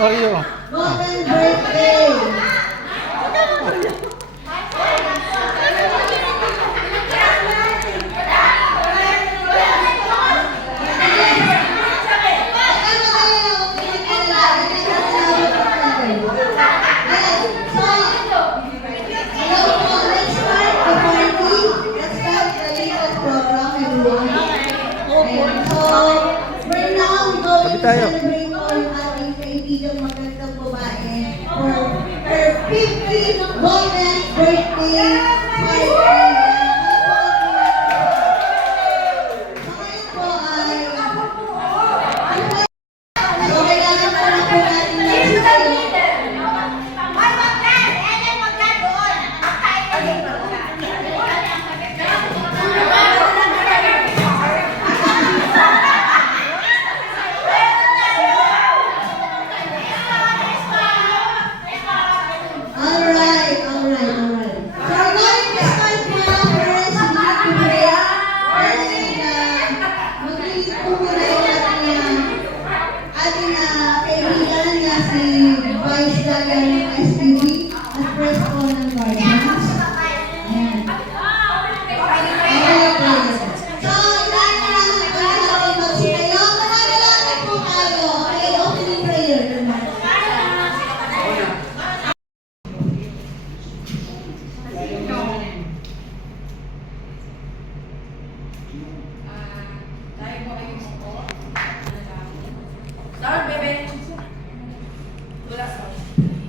Oreo. Golden birthday! Tayo. Celebrate po yung ating kaibigang magandang babae for her 50th golden birthday party. Ngayon po ay so kailangan po na po natin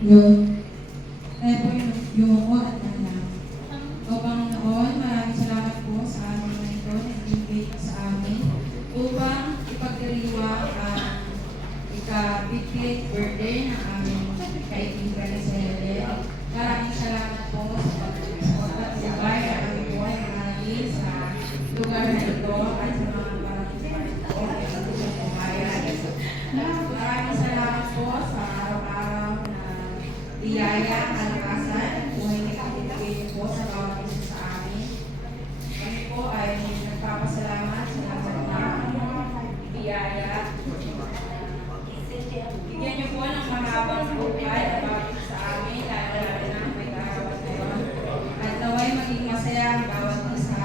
yun. Kaya po yung ako at anak. O Panginoon, maraming salamat po sa aming na ito na ibigay sa amin upang ipagdiriwang ang ika-50th birthday ng aming kaibigan na si Helen. Maraming salamat po sa pagpapatubay at aming buhay marami sa lugar na ito at sa mga maraming po ay tutulong pumayag. Maraming salamat po sa araw-araw na biyaya, kalakasan, buhay na ibigay po sa bawat isa sa amin. Kami po ay nagpapasalamat sa mga biyaya. Bigyan niyo po ng mahabang buhay at bawat isa sa amin, lalo na may kahawas ngayon. At naway maging masaya ang bawat isa.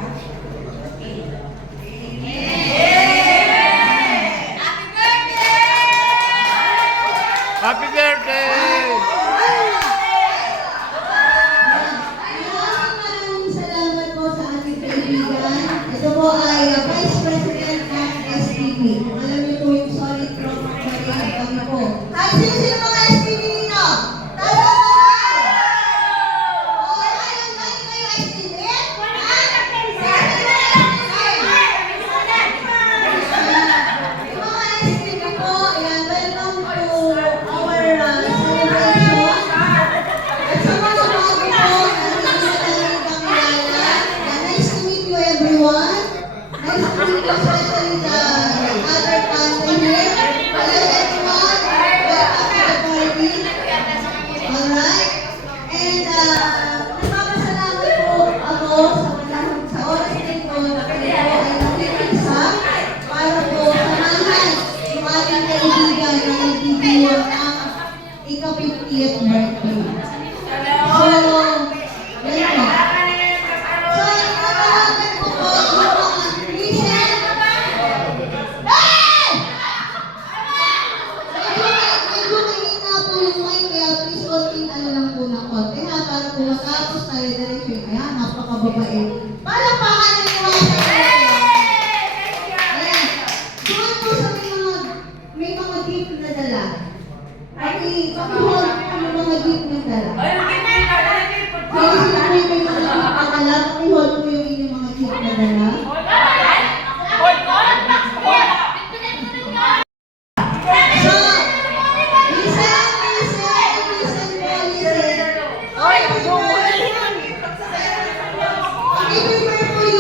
Happy birthday! Maraming salamat po sa ating kaibigan. Ito po ay Vice President ng STV. Alam niyo po yung solid rock parade kami po. Ay, sino mga STV nito? Tayo po! Oh, ayun, galing kayo STV? Mga STV po, ayan, welcome to our celebration. At sa mga bago po, nice to meet you everyone. Nice to meet you especially the other cousin here. Hello everyone. Welcome to the party. Alright. And nagpapasalamat po ako sa oras na ito na kayo ay nakikisa para po samahan yung ating kaibigan na nagbibiwang ang ika-50th birthday. So, yan po. So, nakalagan po po yung mga Christian. Hey! Medyo mahina po yung mic, kaya please konting ano lang po ng konti ha, para po matapos tayo diretso yung kaya napakababae. Palakpakan ng mga sa ayan. Doon po sa may mga gift na dala. Paki-hold yung mga gift na dala. Kaya sila po yung may mga gift na dala, paki-hold po yung inyong mga gift na dala. So, listen po, listen. Happy birthday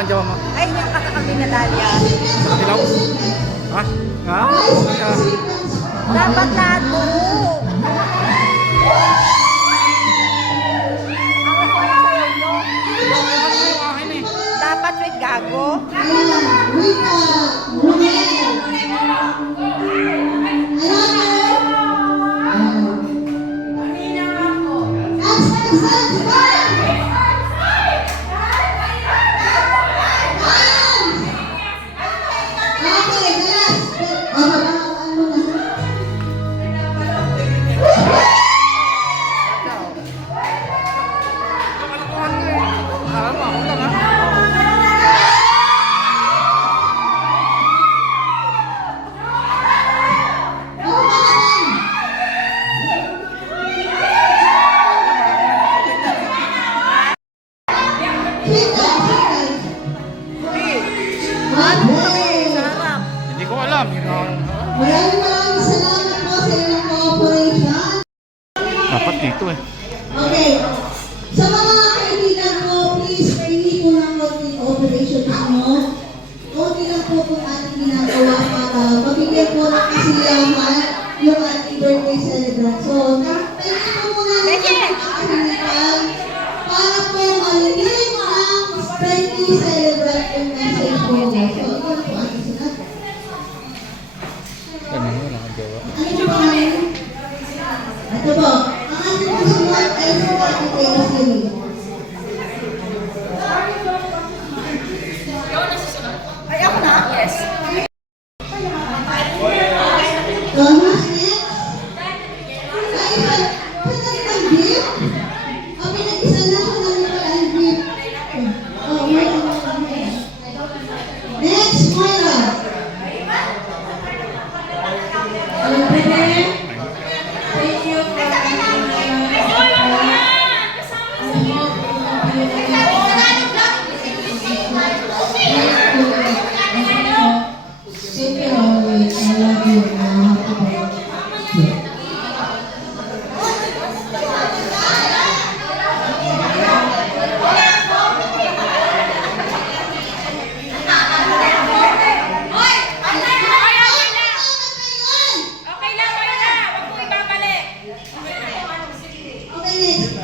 ang jawa mo? Ay, yung kakakabing na Dalia. Sa katilaw? Ha? Nga? Dapat lahat mo. Dapat with gago. Ayan, Rita, Romel. Alam mo, ako lang ha? Hindi ko alam. Maraming salamat po sa inyong cooperation. Dapat dito eh. Okay. Sa mga kaibigan ko, please, pwede po lang konting cooperation ninyo. Konti lang po kung ating ginagawa para mabigyan po ng kasiyahan yung ating birthday celebrant. So, pwede po muna natin makakahinipan para po marinig ang birthday celebrant yung message po. So, ito po ating sinabi. Ganun mo lang ang jawa. Ano po ang ito po, ang ating pagsulat ay sa ating Taylor Swift. Ay, ako na? Yes. Thomas next. Ay, ang gift? Ang pinag-isa lang ko namin pala ang gift. Oh, next, Moira. Thank you for Thank you always. I love you. Happy birthday. Okay, next.